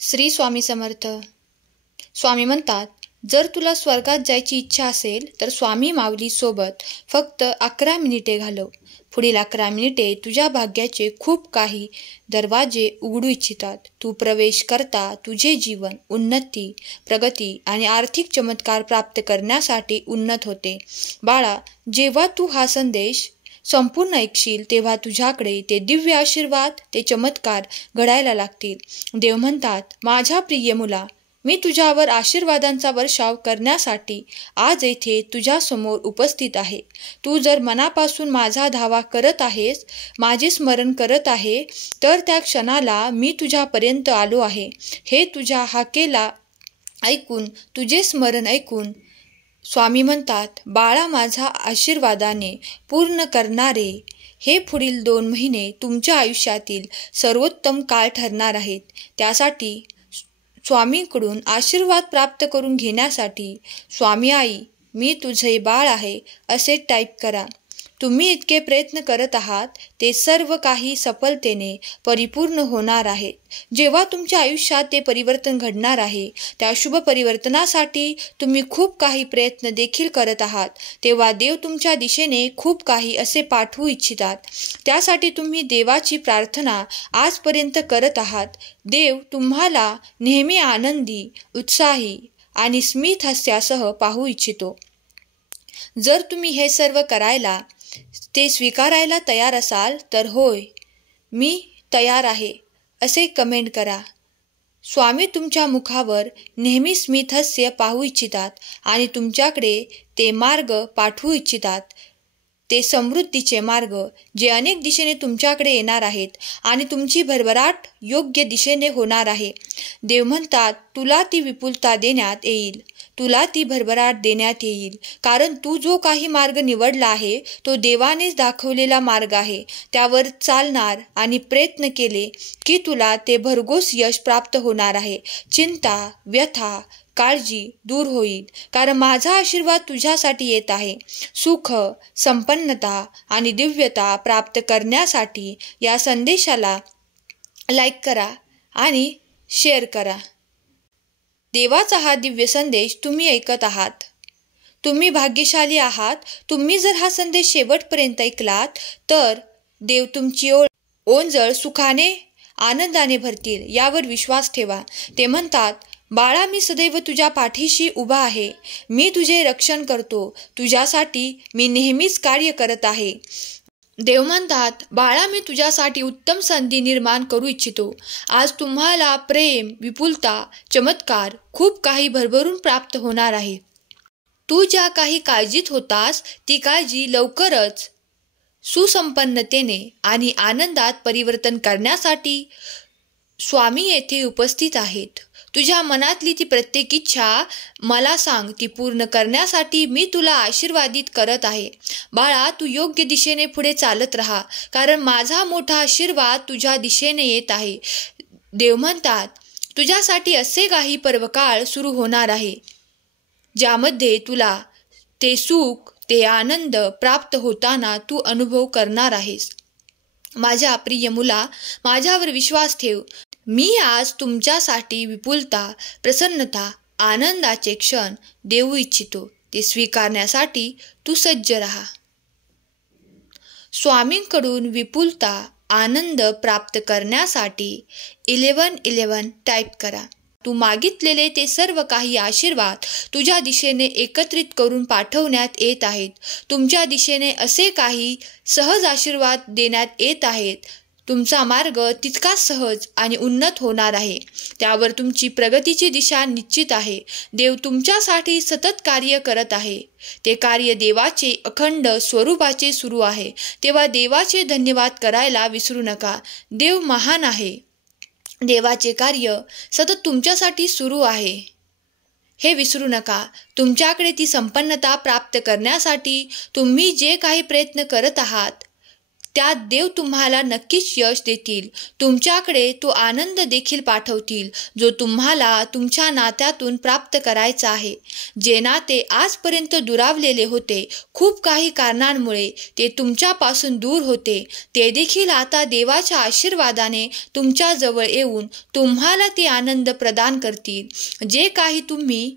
श्री स्वामी समर्थ. स्वामी म्हणतात, जर तुला स्वर्गात जायची इच्छा असेल तर स्वामी माऊली सोबत फक्त 11 मिनिटे घालव. पुढील 11 मिनिटे तुझ्या भाग्याचे खूप काही दरवाजे उघडू इच्छितात. तू प्रवेश करता तुझे जीवन उन्नती, प्रगती आणि आर्थिक चमत्कार प्राप्त करण्यासाठी उन्नत होते. बाळा, जेव्हा तू हा संदेश संपूर्ण ऐकशील तेव्हा तुझ्याकडे ते दिव्य आशीर्वाद, ते चमत्कार घडायला लागतील. देव म्हणतात, माझ्या प्रिय मुला, मी तुझ्यावर आशीर्वादांचा वर्षाव करण्यासाठी आज येथे तुझ्यासमोर उपस्थित आहे. तू जर मनापासून माझा धावा करत आहेस, माझे स्मरण करत आहे, तर त्या क्षणाला मी तुझ्यापर्यंत आलो आहे. हे तुझ्या हाकेला ऐकून, तुझे स्मरण ऐकून स्वामी म्हणतात, बाळा, माझा आशीर्वादाने पूर्ण करणारे हे पुढील 2 महिने तुमच्या आयुष्यातील सर्वोत्तम काळ ठरणार आहेत. त्यासाठी स्वामींकडून आशीर्वाद प्राप्त करून घेण्यासाठी स्वामी आई, मी तुझे बाळ आहे असे टाईप करा. तुम्ही इतके प्रयत्न करत आहात ते सर्व काही सफलतेने परिपूर्ण होणार आहे. जेव्हा तुमच्या आयुष्यात ते परिवर्तन घडणार आहे, त्या शुभ परिवर्तनासाठी तुम्ही खूप काही प्रयत्न देखील करत आहात, तेव्हा देव तुमच्या दिशेने खूप काही असे पाठवू इच्छितात. त्यासाठी तुम्ही देवाची प्रार्थना आजपर्यंत करत आहात. देव तुम्हाला नेहमी आनंदी, उत्साही आणि स्मित हास्यासह पाहू इच्छितो. जर तुम्ही हे सर्व करायला, ते स्वीकारायला तयार असाल तर होय, मी तयार आहे असे कमेंट करा. स्वामी तुमच्या मुखावर नेहमी स्मित हास्य पाहू इच्छितात आणि तुमच्याकडे ते मार्ग पाठवू इच्छितात. ते समृद्धीचे मार्ग जे अनेक दिशेने तुमच्याकडे येणार आहेत आणि तुमची भरभराट योग्य दिशेने होणार आहे. देव म्हणतात, तुला ती विपुलता देण्यात येईल, तुला ती भरभराट देण्यात येईल, कारण तू जो काही मार्ग निवडला आहे तो देवानेच दाखवलेला मार्ग आहे. त्यावर चालणार आणि प्रयत्न केले की तुला ते भरघोस यश प्राप्त होणार आहे. चिंता, व्यथा, काळजी दूर होईल, कारण माझा आशीर्वाद तुझ्यासाठी येत आहे. सुख, संपन्नता आणि दिव्यता प्राप्त करण्यासाठी या संदेशाला लाईक करा आणि शेअर करा. देवाचा हा दिव्य संदेश तुम्ही ऐकत आहात. तुम्ही भाग्यशाली आहात. तुम्ही जर हा संदेश शेवटपर्यंत ऐकलात तर देव तुमची ओंजळ सुखाने, आनंदाने भरतील, यावर विश्वास ठेवा. ते म्हणतात, बाळा, मी सदैव तुझ्या पाठीशी उभा आहे. मी तुझे रक्षण करतो. तुझ्यासाठी मी नेहमीच कार्य करत आहे. देव म्हणतात, बाळा, मी तुझ्यासाठी उत्तम संधी निर्माण करू इच्छितो. आज तुम्हाला प्रेम, विपुलता, चमत्कार, खूप काही भरभरून प्राप्त होणार आहे. तू ज्या काही काळजीत होतास ती काळजी लवकरच सुसंपन्नतेने आणि आनंदात परिवर्तन करण्यासाठी स्वामी येथे उपस्थित आहेत. तुझ्या मनातली ती प्रत्येक इच्छा मला सांग, ती पूर्ण करण्यासाठी मी तुला आशीर्वादित करत आहे. बाळा, तू योग्य दिशेने पुढे चालत राहा, कारण माझा मोठा आशीर्वाद तुझ्या दिशेने येत आहे. देव म्हणतात, तुझ्यासाठी असे काही पर्वकाळ सुरू होणार आहे ज्यामध्ये तुला ते सुख, ते आनंद प्राप्त होताना तू अनुभव करणार आहेस. माझ्या प्रिय मुला, माझ्यावर विश्वास ठेव. मी आज तुमच्यासाठी विपुलता, प्रसन्नता, आनंदाचे क्षण देऊ इच्छितो. ते स्वीकारण्यासाठी तू सज्ज राहा. स्वामींकडून विपुलता, आनंद प्राप्त करण्यासाठी 1111 टाईप करा. तू मागितलेले ते सर्व काही आशीर्वाद तुझ्या दिशेने एकत्रित करून पाठवण्यात येत आहेत. तुमच्या दिशेने असे काही सहज आशीर्वाद देण्यात येत आहेत. तुमचा मार्ग तितकाच सहज आणि उन्नत होणार आहे. त्यावर तुमची प्रगतीची दिशा निश्चित आहे. देव तुमच्यासाठी सतत कार्य करत आहे. ते कार्य देवाचे अखंड स्वरूपाचे सुरू आहे. तेव्हा देवाचे धन्यवाद करायला विसरू नका. देव महान आहे. देवाचे कार्य सतत तुमच्यासाठी सुरू आहे हे विसरू नका. तुमच्याकडे ती संपन्नता प्राप्त करण्यासाठी तुम्ही जे काही प्रयत्न करत आहात त्यात देव तुम्हाला नक्कीच यश देतील. तुमच्याकडे तो आनंद देखील पाठवतील जो तुम्हाला तुमच्या नात्यातून प्राप्त करायचा आहे. जे नाते आजपर्यंत दुरावलेले होते, खूप काही कारणांमुळे ते तुमच्यापासून दूर होते, ते देखील आता देवाच्या आशीर्वादाने तुमच्या जवळ येऊन तुम्हाला ते आनंद प्रदान करतील. जे काही तुम्ही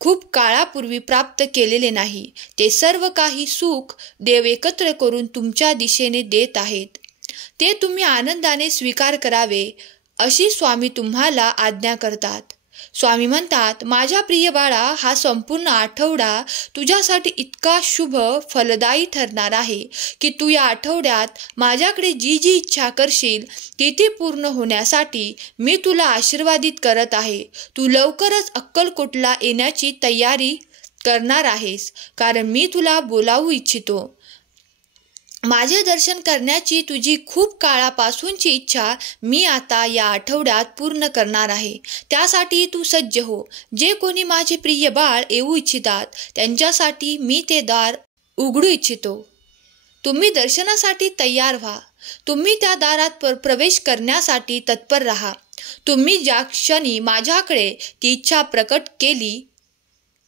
खूप काळापूर्वी प्राप्त केलेले नाही, ते सर्व काही सुख देव एकत्र करून तुमच्या दिशेने देत आहेत. ते तुम्ही आनंदाने स्वीकार करावे अशी स्वामी तुम्हाला आज्ञा करतात. स्वामी म्हणतात, माझ्या प्रिय बाळा, हा संपूर्ण आठवडा तुझ्यासाठी इतका शुभ फलदायी ठरणार आहे की तू या आठवड्यात माझ्याकडे जी जी इच्छा करशील ती पूर्ण होण्यासाठी मी तुला आशीर्वादित करत आहे. तू लवकरच अक्कलकोटला येण्याची तयारी करणार आहेस, कारण मी तुला बोलावू इच्छितो. माझे दर्शन करण्याची तुझी खूप काळापासूनची इच्छा मी आता या आठवड्यात पूर्ण करणार आहे. त्यासाठी तू सज्ज हो. जे कोणी माझे प्रिय बाळ येऊ इच्छितात त्यांच्यासाठी मी ते दार उघडू इच्छितो. तुम्ही दर्शनासाठी तयार व्हा. तुम्ही त्या दारात प्रवेश करण्यासाठी तत्पर राहा. तुम्ही ज्या क्षणी माझ्याकडे ती इच्छा प्रकट केली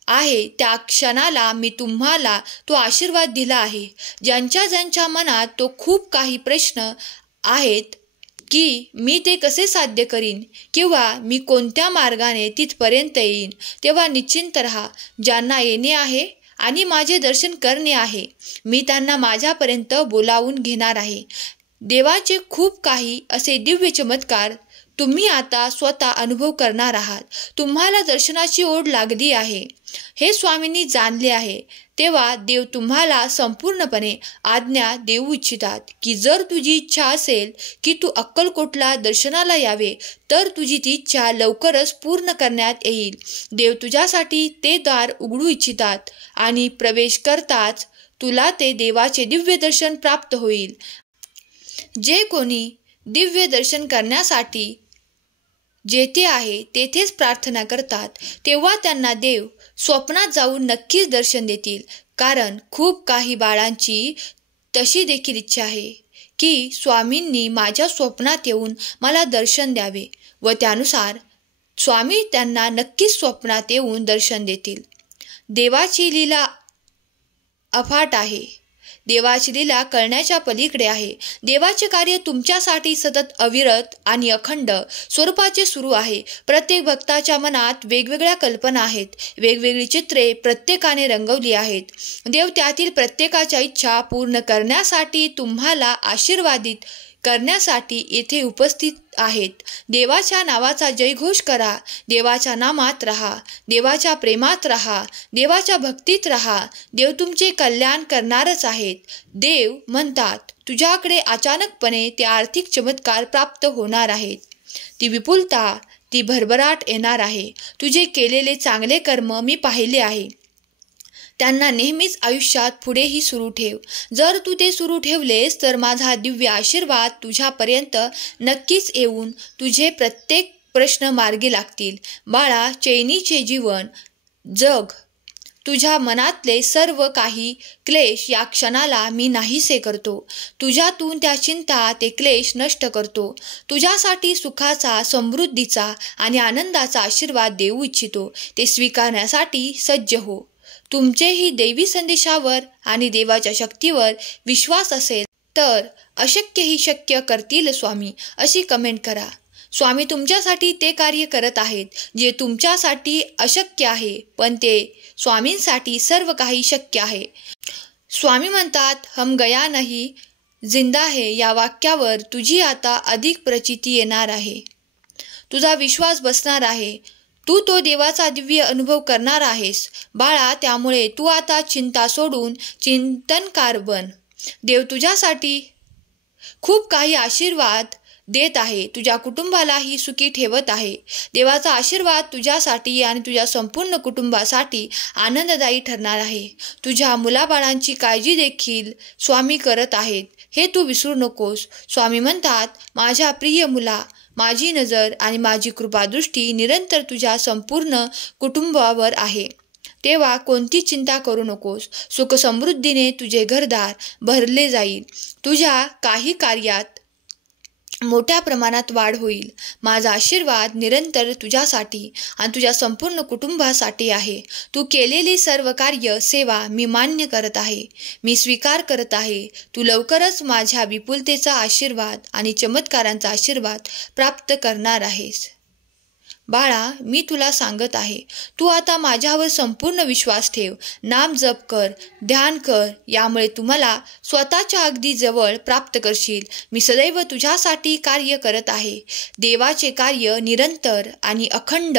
आहे त्या क्षणाला मी तुम्हाला तो आशीर्वाद दिला आहे. ज्यांच्या ज्यांच्या मनात तो खूप काही प्रश्न आहेत की मी ते कसे साध्य करीन किंवा मी कोणत्या मार्गाने तिथपर्यंत येईन, तेव्हा निश्चिंत राहा. ज्यांना येणे आहे आणि माझे दर्शन करणे आहे, मी त्यांना माझ्यापर्यंत बोलावून घेणार आहे. देवाचे खूप काही असे दिव्य चमत्कार तुम्ही आता स्वतः अनुभव करणार आहात. तुम्हाला दर्शनाची ओढ लागली आहे हे स्वामींनी जाणले आहे. तेव्हा देव तुम्हाला संपूर्णपणे आज्ञा देऊ इच्छितात की जर तुझी इच्छा असेल की तू अक्कलकोटला दर्शनाला यावे तर तुझी ती इच्छा लवकरच पूर्ण करण्यात येईल. देव तुझ्यासाठी ते दार उघडू इच्छितात आणि प्रवेश करताच तुला ते देवाचे दिव्य दर्शन प्राप्त होईल. जे कोणी दिव्य दर्शन करण्यासाठी जेथे आहे तेथेच प्रार्थना करतात तेव्हा त्यांना देव स्वप्नात जाऊन नक्कीच दर्शन देतील. कारण खूप काही बाळांची तशी देखील इच्छा आहे की स्वामींनी माझ्या स्वप्नात येऊन मला दर्शन द्यावे व त्यानुसार स्वामी त्यांना नक्कीच स्वप्नात येऊन दर्शन देतील. देवाची लीला अफाट आहे. देवाची लीला कळण्याच्या पलीकडे आहे. देवाचे कार्य तुमच्यासाठी सतत अविरत आणि अखंड स्वरूपाचे सुरू आहे. प्रत्येक भक्ताच्या मनात वेगवेगळ्या कल्पना आहेत, वेगवेगळी चित्रे प्रत्येकाने रंगवली आहेत. देव त्यातील प्रत्येकाच्या इच्छा पूर्ण करण्यासाठी तुम्हाला आशीर्वादित करण्यासाठी येथे उपस्थित आहेत. देवाच्या नावाचा जयघोष करा. देवाच्या नामात राहा. देवाच्या प्रेमात राहा. देवाच्या भक्तीत राहा. देव तुमचे कल्याण करणारच आहेत. देव म्हणतात, तुझ्याकडे अचानकपणे ते आर्थिक चमत्कार प्राप्त होणार आहेत. ती विपुलता, ती भरभराट येणार आहे. तुझे केलेले चांगले कर्म मी पाहिले आहे. त्यांना नेहमीच आयुष्यात पुढेही सुरू ठेव. जर तू ते सुरू ठेवलेस तर माझा दिव्य आशीर्वाद तुझ्यापर्यंत नक्कीच येऊन तुझे प्रत्येक प्रश्न मार्गी लागतील. बाळा, चैनीचे जीवन जग. तुझ्या मनातले सर्व काही क्लेश या क्षणाला मी नाहीसे करतो. तुझ्यातून त्या चिंता, ते क्लेश नष्ट करतो. तुझ्यासाठी सुखाचा, समृद्धीचा आणि आनंदाचा आशीर्वाद देऊ इच्छितो. ते स्वीकारण्यासाठी सज्ज हो. तुमचेही दैवी संदेशावर आणि देवाच्या शक्तीवर विश्वास असेल तर अशक्यही शक्य करतील स्वामी अशी कमेंट करा. स्वामी तुमच्यासाठी ते कार्य करत आहेत जे तुमच्यासाठी अशक्य आहे, पण ते स्वामींसाठी सर्व काही शक्य आहे. स्वामी म्हणतात, हम गया नहीं जिंदा है या वाक्यावर तुझी आता अधिक प्रचिती येणार आहे. तुझा विश्वास बसणार आहे. तू तो देवाचा दिव्य अनुभव करणार आहेस. बाळा, त्यामुळे तू आता चिंता सोडून चिंतनकार बन. देव तुझ्यासाठी खूप काही आशीर्वाद देत आहे. तुझ्या कुटुंबालाही सुखी ठेवत आहे. देवाचा आशीर्वाद तुझ्यासाठी आणि तुझ्या संपूर्ण कुटुंबासाठी आनंददायी ठरणार आहे. तुझ्या मुलाबाळांची काळजी देखील स्वामी करत आहेत हे तू विसरू नकोस. स्वामी म्हणतात, माझ्या प्रिय मुला, माझी नजर आणि माझी कृपादृष्टी निरंतर तुझ्या संपूर्ण कुटुंबावर आहे. तेव्हा कोणती चिंता करू नकोस. सुखसमृद्धीने तुझे घरदार भरले जाईल. तुझ्या काही कार्यात मोठ्या प्रमाणात वाढ होईल. माझा आशीर्वाद निरंतर तुझ्यासाठी आणि तुझ्या संपूर्ण कुटुंबासाठी आहे. तू केलेली सर्व कार्य सेवा मी मान्य करत आहे. मी स्वीकार करत आहे. तू लवकरच माझ्या विपुलतेचा आशीर्वाद आणि चमत्कारांचा आशीर्वाद प्राप्त करणार आहेस. बाळा, मी तुला सांगत आहे, तू आता माझ्यावर संपूर्ण विश्वास ठेव. नाम जप कर, ध्यान कर. यामुळे तुम्हाला स्वतःच्या अगदी जवळ प्राप्त करशील. मी सदैव तुझ्यासाठी कार्य करत आहे. देवाचे कार्य निरंतर आणि अखंड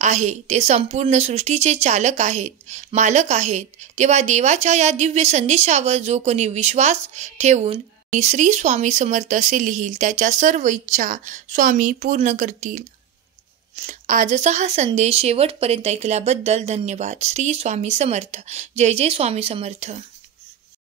आहे. ते संपूर्ण सृष्टीचे चालक आहेत, मालक आहेत. तेव्हा देवाच्या या दिव्य संदेशावर जो कोणी विश्वास ठेवून श्री स्वामी समर्थ असे लिहील, त्याच्या सर्व इच्छा स्वामी पूर्ण करतील. आजचा हा संदेश शेवटपर्यंत ऐकल्याबद्दल धन्यवाद. श्री स्वामी समर्थ. जय जय स्वामी समर्थ.